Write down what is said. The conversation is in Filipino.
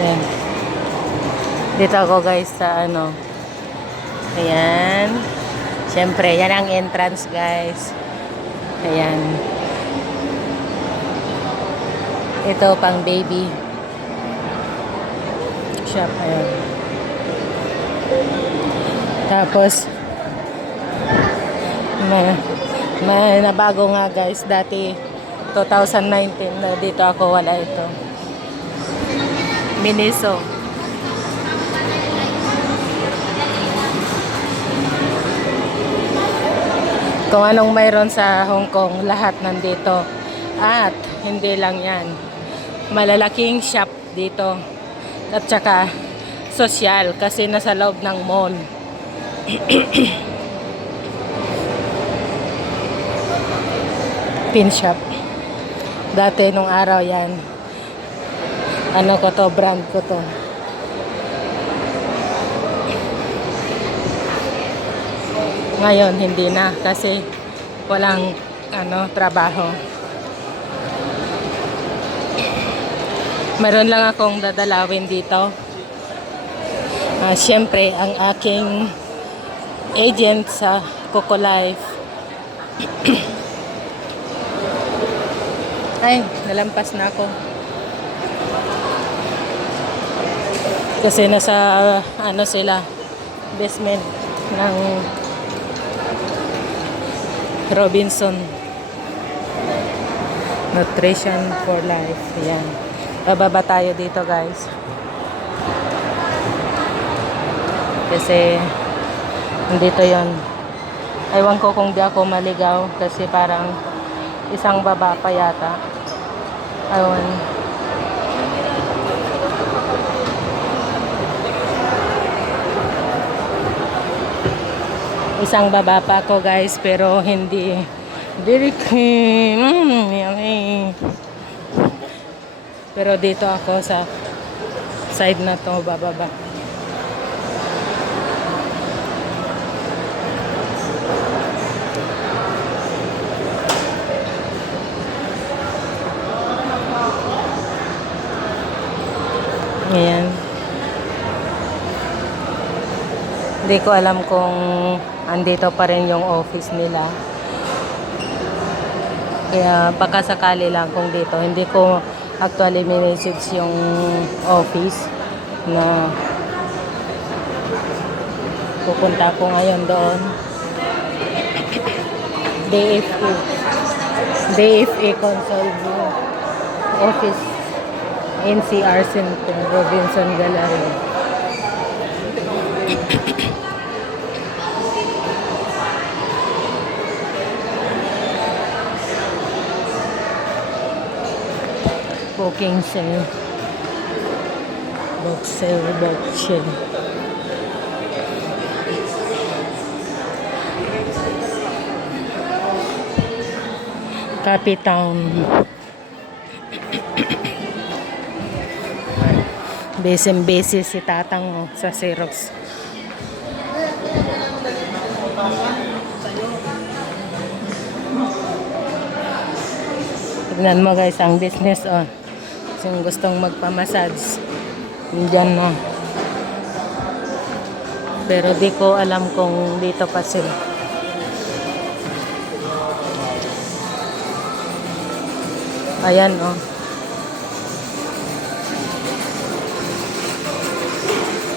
Ayan. Dito ako guys sa ano. Ayan. Siyempre, yan ang entrance guys. Ayan. Ito pang baby. Shop. Ayan. Tapos, may, may nabago nga guys. Dati, 2019 na dito ako wala ito. Miniso. Kung anong mayroon sa Hong Kong, lahat nandito. At hindi lang yan. Malalaking shop dito. At saka sosyal kasi nasa loob ng mall. Pin shop. Dati nung araw yan. Ano ko to, brand ko to. Ngayon, hindi na kasi walang ano, trabaho. Meron lang akong dadalawin dito. Ah, Siyempre, ang aking agent sa Coco Life. Ay, nalampas na ako. Kasi nasa ano sila, basement ng Robinson Nutrition for Life. Yan. Bababa tayo dito guys. Kasi dito yon. Ewan ko kung di ako maligaw kasi parang isang baba pa yata. Ewan. Isang baba pa ako guys pero hindi very mm, yummy. Pero dito ako sa side na to bababa. Ayan. Hindi ko alam kung andito pa rin yung office nila. Kaya baka sakali lang kung dito. Hindi ko actually minessage yung office na pupunta ko ngayon doon. DFE. DFE Console View Office NCR Center, Robinson Gallery. Booking sale. Book sale, book sale. Capitown. Beses-beses si tatang oh, sa Xerox. Tignan mo guys ang business oh. Yung gustong magpamassage. Diyan no. Pero di ko alam kung dito pa sila. Ayan oh.